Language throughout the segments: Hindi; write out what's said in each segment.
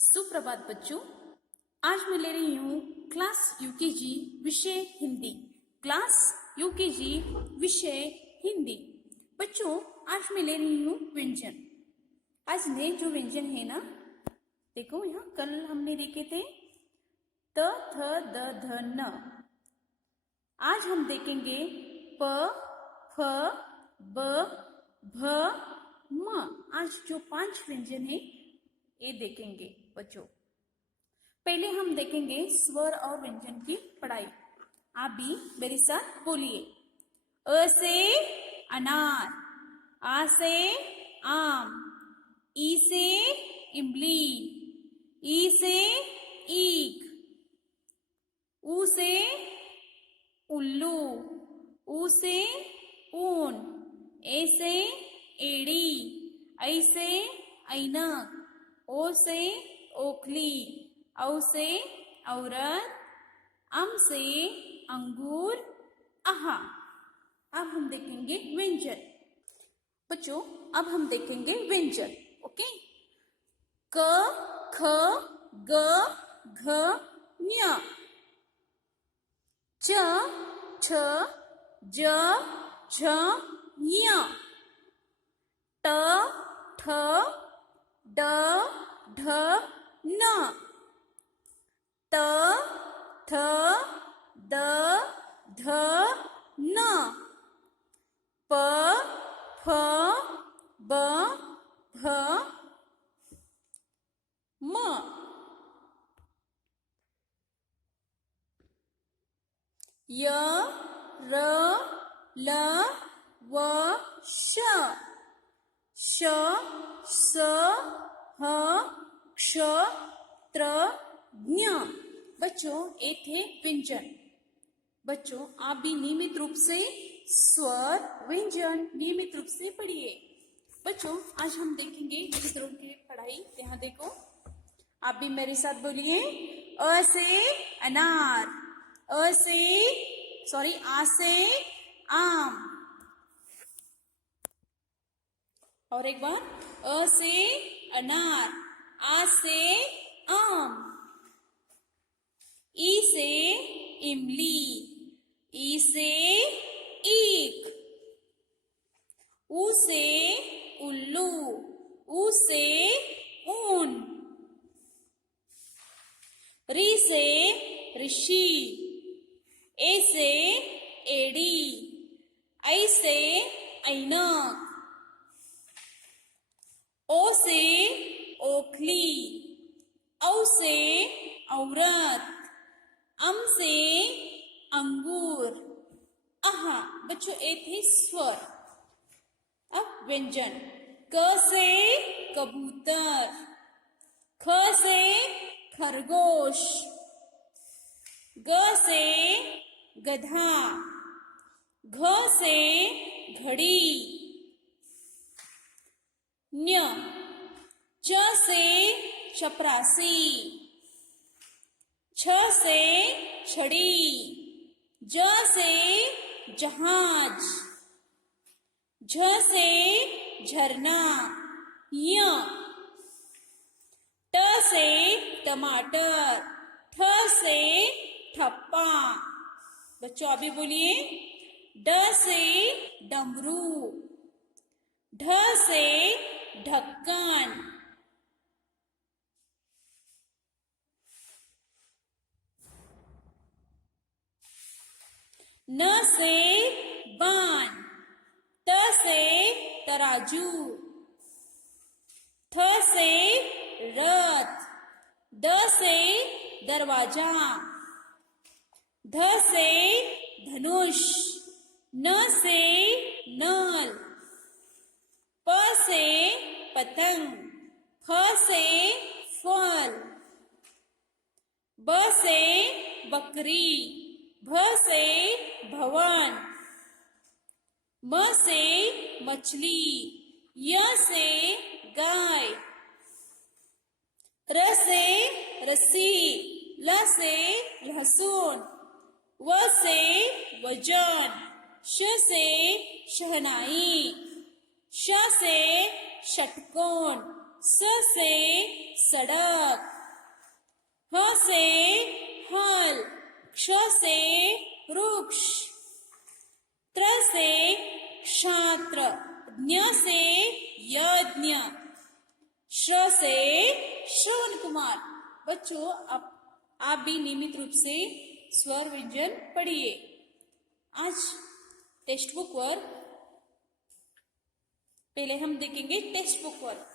सुप्रभात बच्चों। आज मैं ले रही हूँ क्लास यूकेजी विषय हिंदी। क्लास यूकेजी विषय हिंदी। बच्चों, आज मैं ले रही हूँ व्यंजन। आज नए जो व्यंजन है ना, देखो यहाँ कल हमने देखे थे त थ द ध न। आज हम देखेंगे प फ ब भ म। आज जो 5 व्यंजन है ये देखेंगे बच्चों। पहले हम देखेंगे स्वर और व्यंजन की पढ़ाई। आप भी मेरे साथ बोलिए। अ से अनार, आ से आम, ई से इमली, ई से ईख, ऊ से उल्लू, ऊ से ऊन, ए से एड़ी, ऐ से ऐनक, ओ से ओखली, औ से औरत, अम से अंगूर, आहा। अब हम देखेंगे व्यंजन। बच्चों, अब हम देखेंगे व्यंजन। ओके। क ख ग घ ञ, च छ ज झ ञ, ट ठ ड ढ न, त थ द ध न, प फ ब भ म। य र ल व श, श स ह क्ष त्र ज्ञ। बच्चों, ये थे व्यंजन। बच्चों, आप भी नियमित रूप से स्वर व्यंजन नियमित रूप से पढ़िए। बच्चों, आज हम देखेंगे चित्रों की पढ़ाई। यहाँ देखो, आप भी मेरे साथ बोलिए। अ से अनार, आ से आम, और एक बार, अ से अनार, आ से आम, ई से इमली, ई से ईख, ऊ से उल्लू, ऊ से ऊन, री से ऋषि, ए से एड़ी, ऐ से ऐनक, ओ से ओखली, औ से औरत, अम से अंगूर, आहा। बच्चों, ये थे स्वर। अब व्यंजन। क से कबूतर, ख से खरगोश, ग से गधा, घ से घड़ी, ञ, च से चपरासी, छ से छड़ी, ज से जहाज, झ से झरना, य, ट से टमाटर, ठ से ठप्पा। बच्चों, अभी बोलिए। ड से डमरू, ढ से ढक्कन, न से बाण, त से तराजू, थ से रथ, द से दरवाजा, ध से धनुष, न से नल, प से पतंग, फ से फल, ब से बकरी, भ से भवन, म से मछली, य से गाय, र से रस्सी, ल से लहसुन, व से वजन, श से शहनाई, श से षटकोण, स से सड़क। ह से हल। क्ष से वृक्ष। त्र से क्षात्र। ज्ञ से यज्ञ। श्र से श्रवण कुमार। बच्चों आप भी नियमित रूप से स्वर व्यंजन पढ़िए। आज टेक्स्ट बुक पर पहले हम देखेंगे टेक्स्ट बुक पर।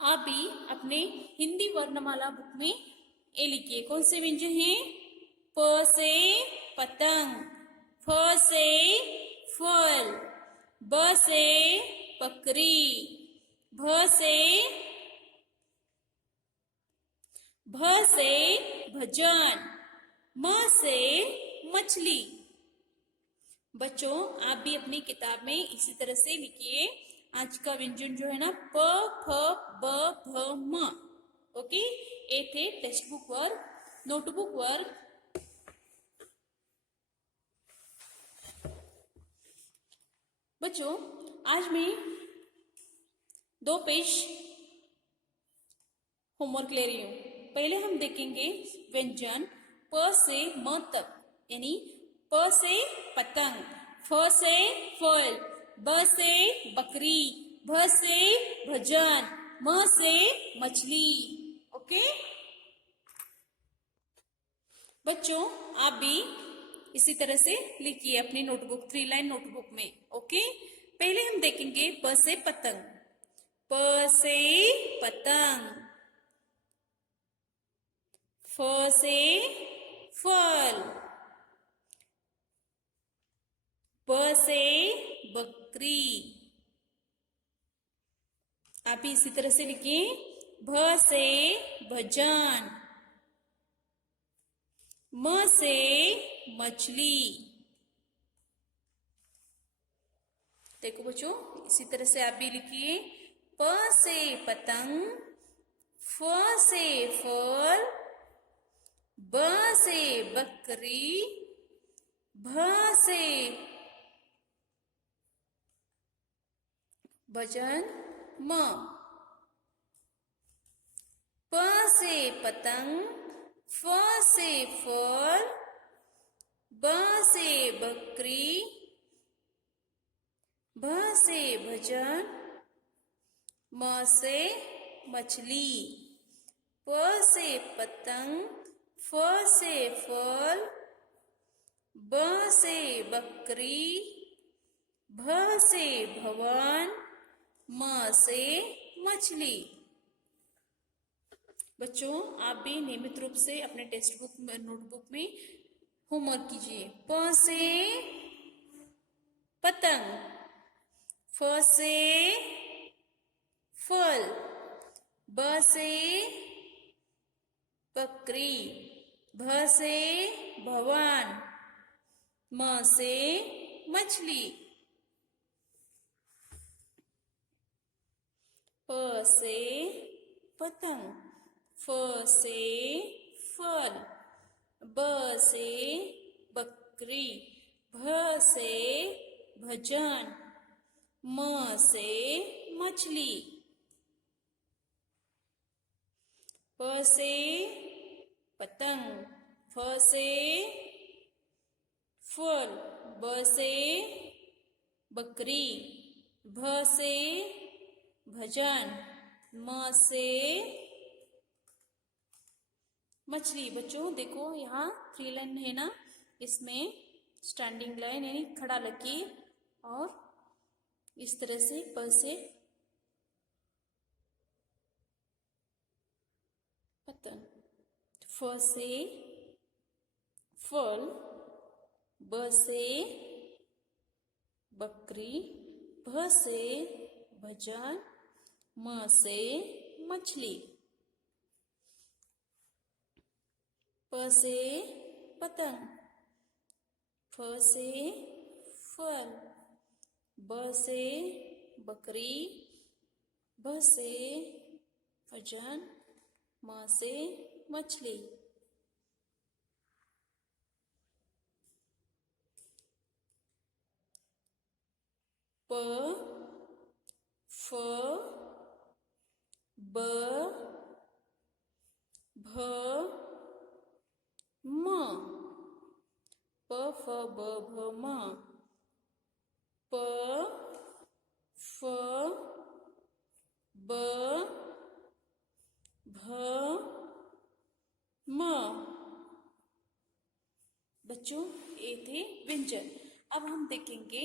आप भी अपने हिंदी वर्णमाला बुक में ये लिखिए। कौन से व्यंजन हैं? प से पतंग। फ से फल। ब से बकरी। भ से भजन। म से मछली। बच्चों आप भी अपनी किताब में इसी तरह से लिखिए। आज का व्यंजन जो है ना प फ ब भ म। ओके, ये थे text book work, notebook work. बच्चों आज मैं 2 पेज होमवर्क ले रही हूँ। पहले हम देखेंगे व्यंजन प से म तक, यानी प से पतंग, फ से फल, ब से बकरी, भ से भजन, म से मछली। ओके बच्चों आप भी इसी तरह से लिखिए अपनी नोटबुक, 3 लाइन नोटबुक में। ओके, पहले हम देखेंगे प से पतंग। प से पतंग। फ से फल। ब से बकरी। आप भी इसी तरह से लिखिए। भ से भजन। म से मछली। देखो बच्चों इसी तरह से आप भी लिखिए। प से पतंग। फ से फल। ब से बकरी। भ से भजन। म। प से पतंग। फ से फल। ब से बकरी। भ से भजन। म से मछली। प से पतंग। फ से फल। ब से बकरी। भ से भवन। म से मछली। बच्चों आप भी नियमित रूप से अपने टेक्स्ट बुक में, नोटबुक में होमवर्क कीजिए। प से पतंग। फ से फल। ब से बकरी। भ से भवन। म से मछली। प से पतंग। फ से फल। ब से बकरी। भ से भजन। म से मछली। प से पतंग। फ से फल। ब से बकरी। भ से भजन। म से मछली। बच्चों देखो यहाँ 3 लाइन है ना, इसमें स्टैंडिंग लाइन यानी खड़ा लकीर और इस तरह से प से पतंग। फ से फल। ब से बकरी। भ से भजन। म से मछली। प से पतंग। फ से फल। ब से बकरी। भ से भजन। म से मछली। प फ ब भ म प फ ब भ म प फ ब भ म। बच्चों ये थे व्यंजन। अब हम देखेंगे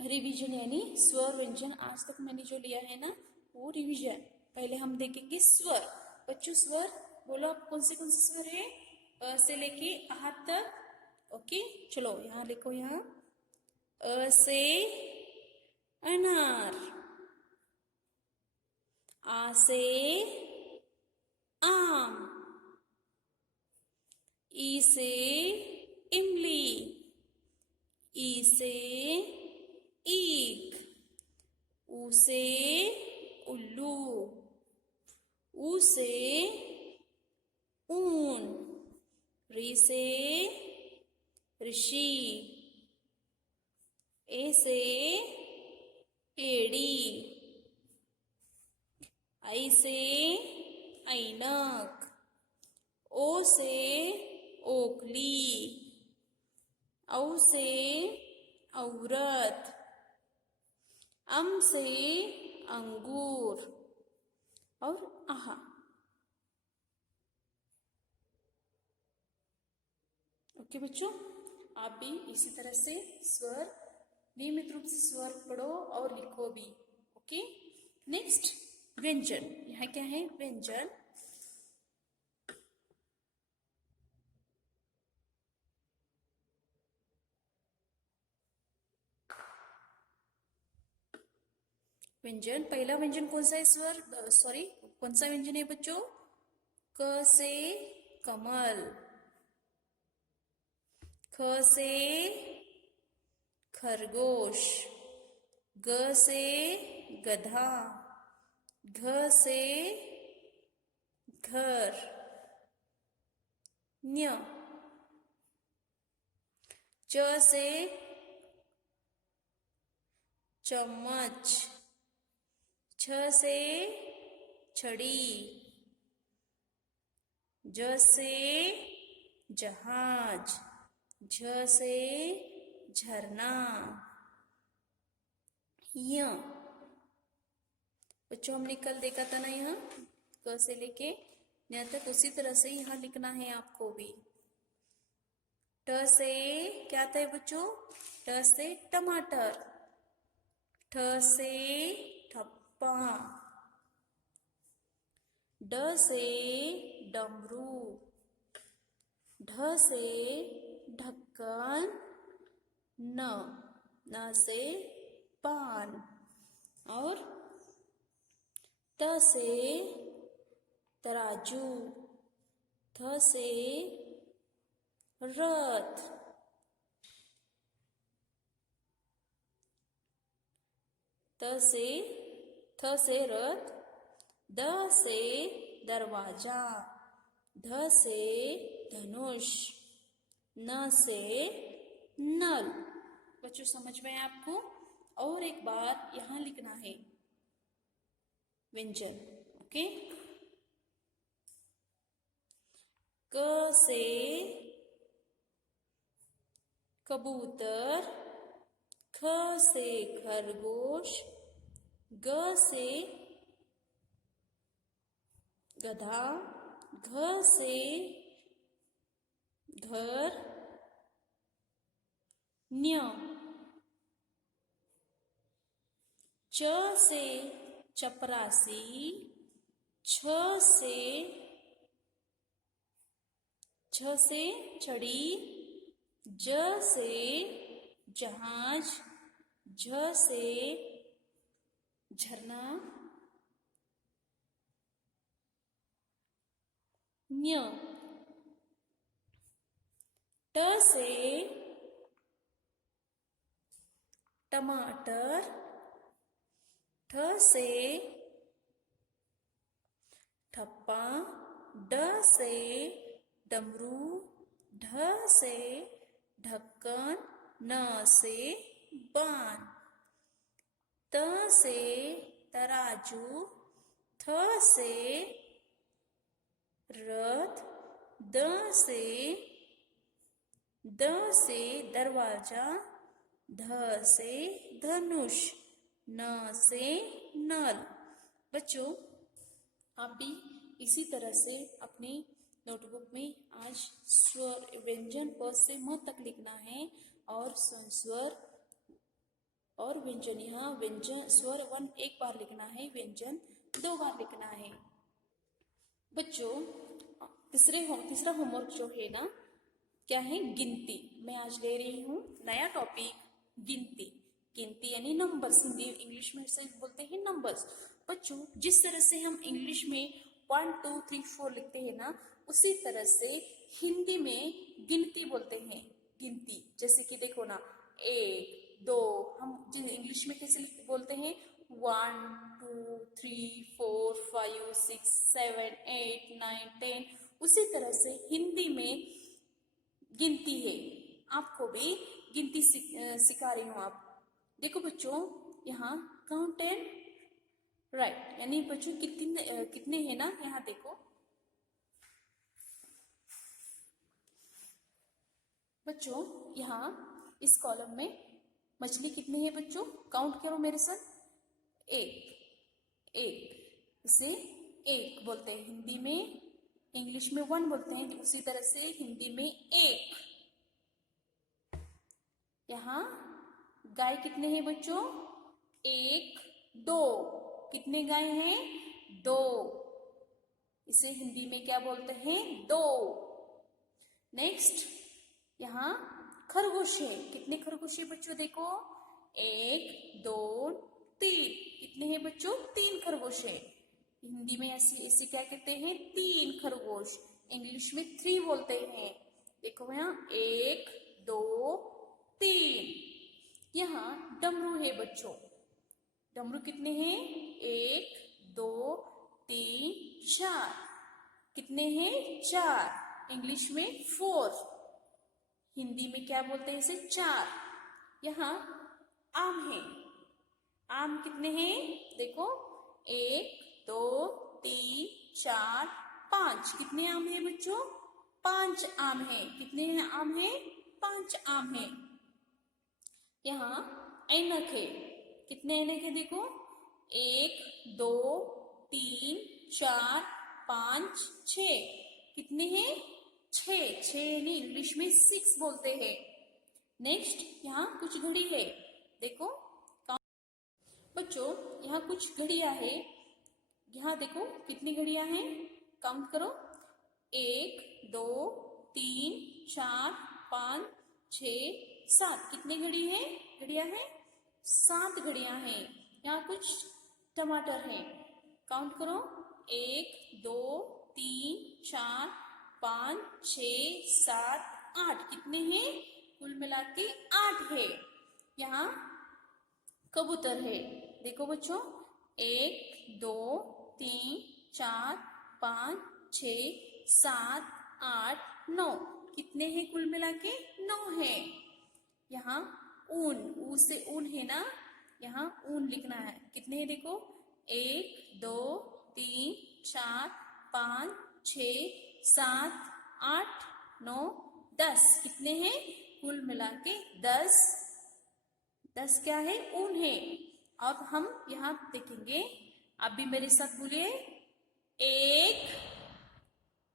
रिवीजन यानी स्वर व्यंजन। आज तक मैंने जो लिया है ना वो रिवीजन। पहले हम देखेंगे स्वर। बच्चों स्वर बोलो आप कौन से स्वर है अ से लेके आ तक। ओके चलो यहाँ लिखो। यहाँ अ से अनार, आ से आम, ई से इमली, ई से ईख, ऊ से उल्लू, ऊ से ऊन, री से ऋषि, ए से एड़ी, आई से ऐनक, ओ से ओखली, औ से औरत, अम से अंगूर और आहा। ओके बच्चों आप भी इसी तरह से स्वर नियमित रूप से स्वर पढ़ो और लिखो भी। ओके नेक्स्ट व्यंजन। यहाँ क्या है व्यंजन। व्यंजन पहला व्यंजन कौन सा है स्वर सॉरी कौन सा व्यंजन है बच्चों। क से कमल, ख से खरगोश, ग से गधा, घ से घर, न्य, च से चम्मच, छ से छड़ी, ज से जहाज, झ से झरना, य। बच्चों हमने कल देखा था ना यहाँ क से लेके यहाँ तक उसी तरह से यहाँ लिखना है आपको भी। ट से क्या था बच्चों। ट से टमाटर, ठ से ठप्पा, ड से डमरू, ढ से ढक्कन, न से पान और त से तराजू, थ से रथ, थ से रथ, द से दरवाजा, ध से धनुष, न से नल। बच्चों समझ में आपको। और एक बार यहाँ लिखना है व्यंजन। ओके क से कबूतर, ख से खरगोश, ग से गधा, घ से घर, न्य, च से चपरासी, छ से छड़ी, ज से जहाज, झ से झरना, न्य, ट से टमाटर, ठ से ठप्पा, ड से डमरू, ढ से ढक्कन, न से बाण, त से तराजू, थ से रथ, द से दरवाजा, ध से धनुष, न से नल। बच्चों, आप भी इसी तरह से अपनी नोटबुक में आज स्वर व्यंजन प से म तक लिखना है और स्वर और व्यंजन, यहाँ व्यंजन स्वर 1 एक बार लिखना है, व्यंजन 2 बार लिखना है। बच्चों, तीसरा होमवर्क जो है ना, क्या है? गिनती। मैं आज ले रही हूँ नया टॉपिक, गिनती। गिनती यानी नंबर्स, हिंदी इंग्लिश में से बोलते हैं नंबर्स। बच्चों, जिस तरह से हम इंग्लिश में 1 2 3 4 लिखते हैं ना, उसी तरह से हिंदी में गिनती बोलते हैं। गिनती जैसे कि देखो ना, 1 2, हम इंग्लिश में कैसे बोलते हैं? 1 2 3 4 5 6 7 8 9 10। उसी तरह से हिंदी में गिनती है। आपको भी गिनती सिखा रही हूँ। आप देखो बच्चों, यहाँ काउंट एंड राइट, यानी बच्चों कितने हैं ना, यहाँ देखो बच्चों, यहाँ इस कॉलम में मछली कितनी है बच्चों? काउंट करो मेरे साथ। 1 इसे 1 बोलते हैं हिंदी में, इंग्लिश में 1 बोलते हैं। उसी तरह से हिंदी में 1। यहाँ गाय कितने हैं बच्चों? 1 2। कितने गाय हैं? 2। इसे हिंदी में क्या बोलते हैं? 2। नेक्स्ट, यहाँ खरगोश है। कितने खरगोश है बच्चों? देखो, 1 2 3। कितने हैं बच्चों? 3 खरगोश है। हिंदी में ऐसे क्या कहते हैं? 3 खरगोश। इंग्लिश में 3 बोलते हैं। देखो यहाँ 1 2 3। यहाँ डमरू है बच्चों। डमरू कितने हैं? 1 2 3 4। कितने हैं? 4। इंग्लिश में 4। हिंदी में क्या बोलते हैं इसे? 4। यहाँ आम है। आम कितने हैं? देखो, 1 2 3 4 5। कितने आम है बच्चों? 5 आम है। कितने आम है? 5 आम है। यहाँ ऐनक है। कितने ऐनक है? देखो, 1 2 3 4 5 6। कितने हैं? 6 यानी इंग्लिश में 6 बोलते हैं। नेक्स्ट, यहाँ कुछ घड़ी है। देखो बच्चों, यहाँ कुछ घड़ियां है। यहाँ देखो कितनी घड़ियां हैं? काउंट करो, 1 2 3 4 5 6 7। कितनी घड़ियां हैं? 7 घड़ियां हैं। यहाँ कुछ टमाटर हैं। काउंट करो, 1 2 3 4 5 6 7 8। कितने हैं? कुल मिला के 8 है। यहाँ कबूतर है। देखो बच्चों, 1 2 3 4 5 6 7 8 9। कितने हैं कुल मिला के? 9 है। यहाँ ऊन, ऊ से ऊन है ना, यहाँ ऊन लिखना है। कितने हैं? देखो, 1 2 3 4 5 6 7 8 9 10। कितने हैं? कुल मिला के 10। 10 क्या है? ऊन है। अब हम यहाँ देखेंगे, आप भी मेरे साथ बोलिए, 1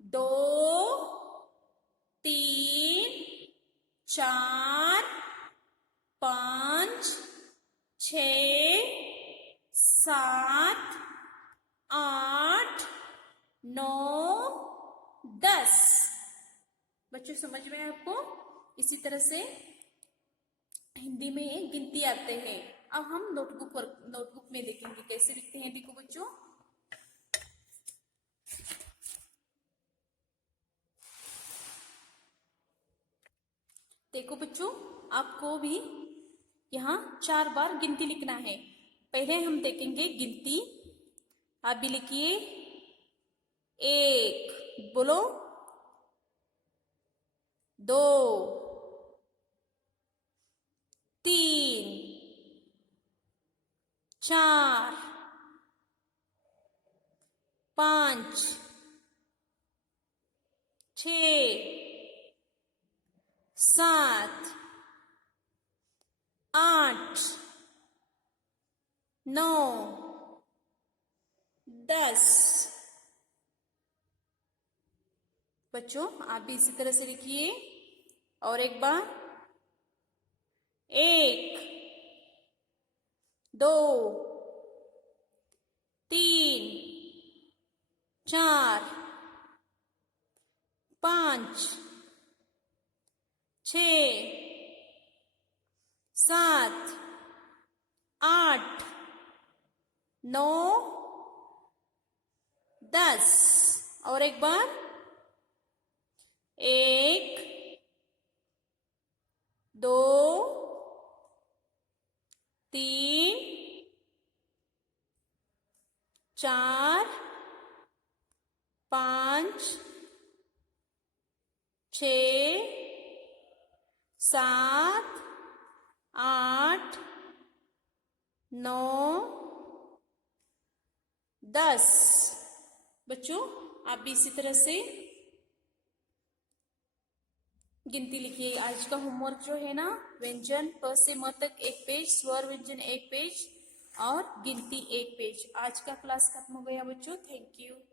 2 3 4 5 6 7 8 9 10। बच्चों, समझ में आया आपको? इसी तरह से हिंदी में गिनती आते हैं। अब हम नोटबुक में देखेंगे कैसे लिखते हैं। देखो बच्चों, आपको भी यहाँ 4 बार गिनती लिखना है। पहले हम देखेंगे गिनती। आप भी लिखिए, 1 बोलो, 2 3 4 5 6 7 8 9 10। बच्चों आप भी इसी तरह से लिखिए। और एक बार 1 2 3 4 5 6 7 8 9 10। और एक बार 1 2 3 4 5 6 7 8 9 10। बच्चों आप भी इसी तरह से गिनती लिखिए। आज का होमवर्क जो है ना, व्यंजन प से म तक एक पेज, स्वर व्यंजन एक पेज और गिनती एक पेज। आज का क्लास खत्म हो गया बच्चों। Thank you.